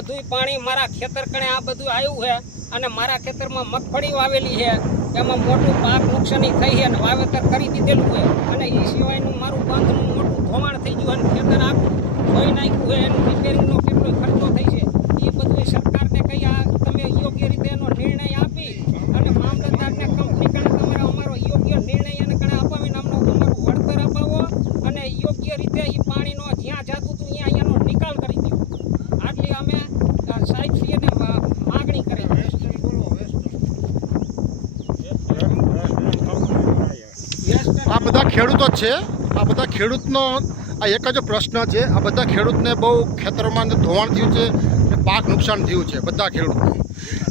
બધુંય પાણી મારા ખેતર કણે આ બધું આવ્યું છે અને મારા ખેતરમાં મગફળી વાવેલી છે, એમાં મોટું પાક નુકસાની થઈ છે અને વાવેતર કરી દીધેલું છે અને એ સિવાયનું મારું બાંધનું મોટું ધોવાણ થઈ ગયું અને ખેતર આખું ધોઈ નાખ્યું છે, એનું રિપેરિંગનો કેટલો ખર્ચો થઈ છે એ બધું સરકારને કહી આ તમે યોગ્ય રીતે એનો નિર્ણય આપી અને મામલતદારને કંપની કણે તમારે અમારો યોગ્ય નિર્ણય એને કણે અપાવીને અમને અમારું વળતર અપાવો અને યોગ્ય રીતે એ પાણીનો જ્યાં જાતું હતું ત્યાં અહીંયાનો નિકાલ કરી દો. આટલી અમે સાહેબશ્રીને માગણી કરી. આ બધા ખેડૂતો જ છે, આ બધા ખેડૂતનો આ એક જ પ્રશ્ન છે. આ બધા ખેડૂતને બહુ ખેતરોમાં ધોવાણ થયું છે ને પાક નુકસાન થયું છે બધા ખેડૂતને,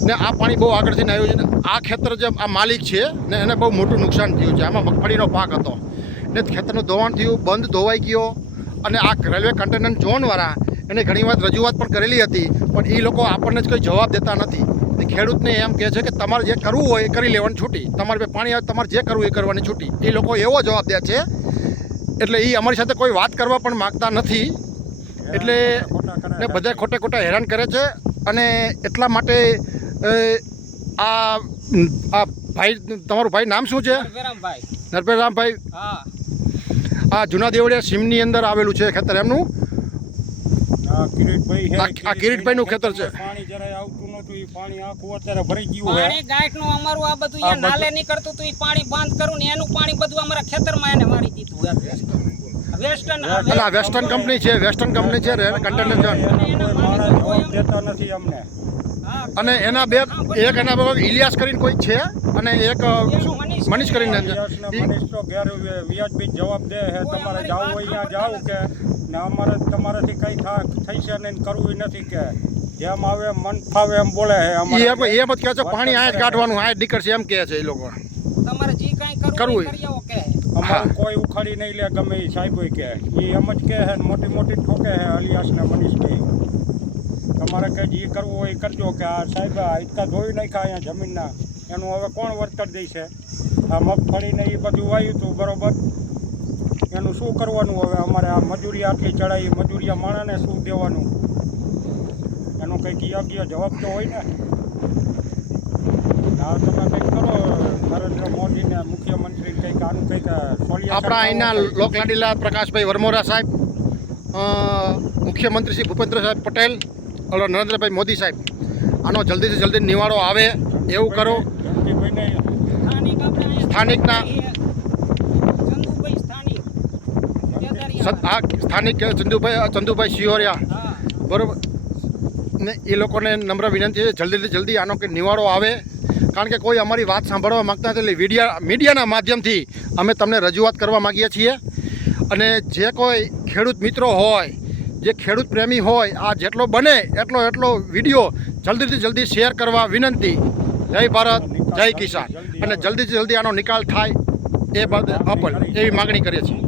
ને આ પાણી બહુ આગળથી આવ્યું છે ને આ ખેતર જે આ માલિક છે ને એને બહુ મોટું નુકસાન થયું છે. આમાં મગફળીનો પાક હતો ને ખેતરનું ધોવાણ થયું, બંધ ધોવાઈ ગયો અને આ રેલવે કન્ટેનમેન્ટ ઝોનવાળા એને ઘણી વાર રજૂઆત પણ કરેલી હતી પણ એ લોકો આપણને જ કંઈ જવાબ દેતા નથી. ખેડૂતને એમ કહે છે કે તમારે જે કરવું હોય એ કરી લેવાની છૂટી, તમારે પાણી આવે તમારે જે કરવું એ કરવાની છૂટી. એ લોકો એવો જવાબ દે છે એટલે એ અમારી સાથે કોઈ વાત કરવા પણ માગતા નથી. એટલે ને બધા ખોટા હેરાન કરે છે અને એટલા માટે આ ભાઈ, તમારું ભાઈ નામ શું છે? નરભેરામભાઈ. હા, આ જૂના દેવળિયા સીમની અંદર આવેલું છે ખેતર એમનું. આ કિરીટભાઈનું ખેતર છે. પાણી જરાય આવતું નતું, એ પાણી આખું અત્યારે ભરી ગયું છે. પાણી ગાંઠનું અમારું આ બધું અહીંયા નાલે નીકળતું હતું, એ પાણી બંધ કરું ને એનું પાણી બધું અમારા ખેતરમાં એને મારી દીધું. વેસ્ટર્ન કંપની છે, વેસ્ટર્ન કંપની છે કન્ટેનર દેતા નથી અમને. અને એના બે એક એના ઇલિયાસ કરીને કોઈ છે અને એક મનીષ કરીને મનીષ તો ઘેર વ્યાજબી જવાબ દે છે તમારે જાવું હોય ત્યાં જાવ કે ને અમારે તમારાથી કંઈ થઈ છે ને કરવું નથી કે જેમ આવે મન ફાવે એમ બોલે છે. એમ જ કહે છે પાણી આ જ કાઢવાનું આ જ નીકળશે એમ કહે છે એ લોકો. તમારે જે કાંઈ કરવું કરી આવો કે અમારું કોઈ ઉખાડી નહીં લે ગમે એ સાહેબ હોય કે એ એમ જ કહે છે મોટી મોટી ઠોકે છે અલિયાસને મનીષભાઈ. તમારે કંઈ જે કરવું હોય એ કરજો કે આ સાહેબ ઇટકા ધોઈ નાખ્યા અહીંયા જમીનના, એનું હવે કોણ વળતર દેશે? આ મગફળીને એ બધું વાવ્યું હતું બરાબર, એનું શું કરવાનું હવે? અમારે આ મજૂરી આટલી ચડાવી, મજૂરિયા માણસને શું દેવાનું? એનો કંઈક યોગ્ય જવાબ તો હોય ને. હા, તમે કંઈક કરો નરેન્દ્ર મોદીને મુખ્યમંત્રી કંઈક આનું કંઈક સોલ્યુશન. આપણા અહીંના લોકલાડીલા પ્રકાશભાઈ વરમોરા સાહેબ, મુખ્યમંત્રી શ્રી ભૂપેન્દ્ર સાહેબ પટેલ, નરેન્દ્રભાઈ મોદી સાહેબ, આનો જલ્દીથી જલ્દી નિવાડો આવે એવું કરો. સ્થાનિકના સ્થાનિક ચંદુભાઈ શિહોરિયા બરાબર ને એ લોકોને નમ્ર વિનંતી છે જલ્દીથી જલ્દી આનો કંઈ નિવાડો આવે. કારણ કે કોઈ અમારી વાત સાંભળવા માગતા નથી એટલે મીડિયાના માધ્યમથી અમે તમને રજૂઆત કરવા માગીએ છીએ. અને જે કોઈ ખેડૂત મિત્રો હોય, જે ખેડૂત પ્રેમી હોય, આ જેટલો બને એટલો વિડીયો જલ્દીથી જલ્દી શેર કરવા વિનંતી. જય ભારત, જય કિસાન. અને જલ્દીથી જલ્દી આનો નિકાલ થાય એ બાદ અપલ એવી માગણી કરીએ છીએ.